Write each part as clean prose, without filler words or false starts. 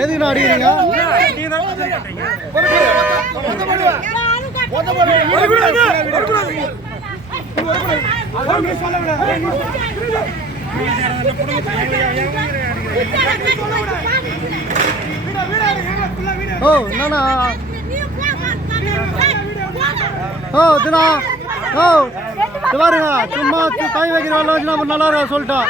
எதுக்கு நான் அடிக்கிறீங்க? ஓ என்னண்ணா? ஓ தினா ஓ பாருங்க சும்மா கை வைக்கிற வேலை வச்சு நம்ம நல்லா இருக்கா சொல்லிட்டோம்.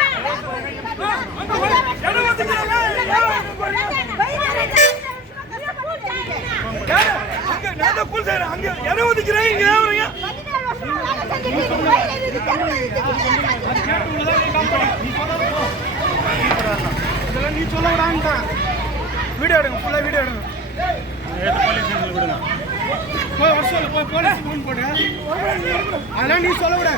நீ சொல்ல விடாங்க வீடியோ எடுங்க ஃபுல்லா வீடியோ எடுங்க போய் வருஷம் போய் போலீஸ் ஃபோன் போடு அதெல்லாம் நீ சொல்ல விட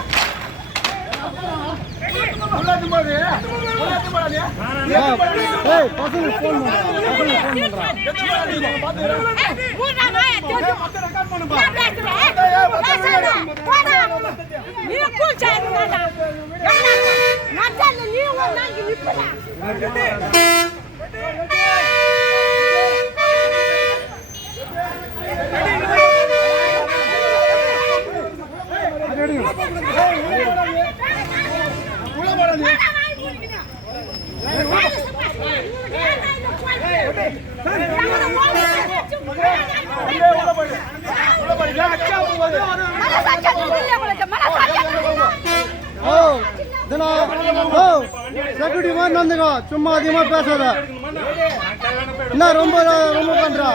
செக்யூரிட்டி மாதிரி நடந்துக்கோ, சும்மா அதிகமா பேசாத. என்ன ரொம்ப ரொம்ப பண்றா?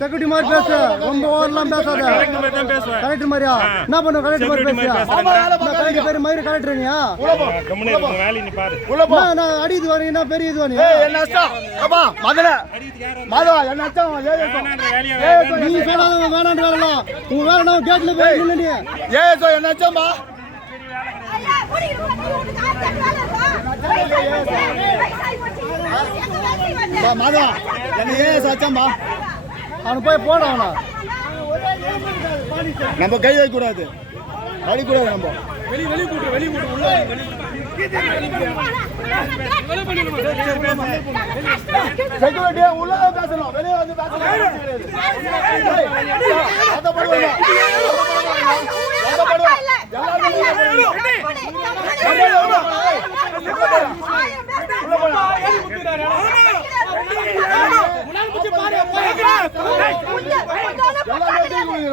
செக்யூரிட்டி மாதிரி பேச, ரொம்ப ஓவர்லாம் பேசாத. கலெக்டர் மாதிரியா? என்ன பண்ண கலெக்டர் மாதிரி பேசியா? கலெக்டர் பேரு மயிறு கலெக்டருங்கயா? நான் அடிது வரீங்கன்னா பெரிய இது வரீங்க. நீ சொல்லாத வேணாண்டு வேணலாம். உங்க வேலை கேட்ல போய் இல்ல என்னாச்சம்பா? மாதா என்ன ஏன் சாச்சம்பா? அவனை போய் போட அவனா நம்ம கை வைக்க கூடாது, அடிக்கூடாது. நம்ம வெளியே கூட்டு வெளியே கூட்டு உள்ள செக்யூரிட்டியா உள்ள பேசணும், வெளியே வந்து பேசணும்.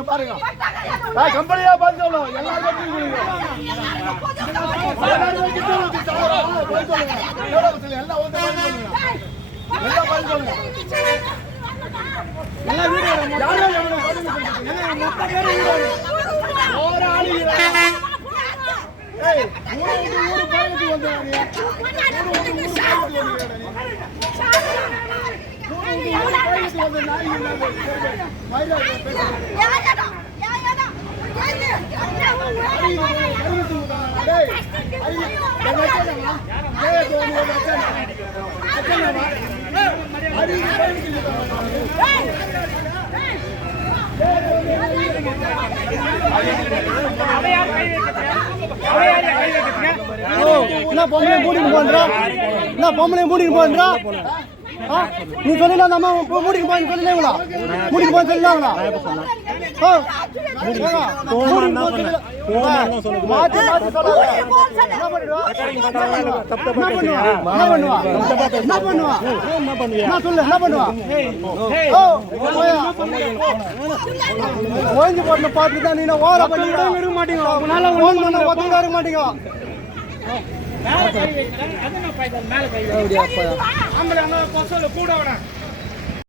பாருங்க கம்பெனியா பார்த்து என்ன பொம்பளை மூடிக்கு போன்றா? என்ன பொம்பளை மூடிக்கு போன்றா? நீ சொல்லல நம்ம மூடிக்கு போய் சொல்லலீங்களா? மூடிக்கு போய் சொல்லலாங்களா? ஓய்ஞ்சு போட்டு பார்த்துதான் நீ ஓர பண்ணிட மாட்டீங்க மாட்டீங்க. மேல கை வைக்கிறேன், அது நான் மேல கை வைக்கிறேன். ஆம்பளை அங்க பசங்க கூட வரேன்.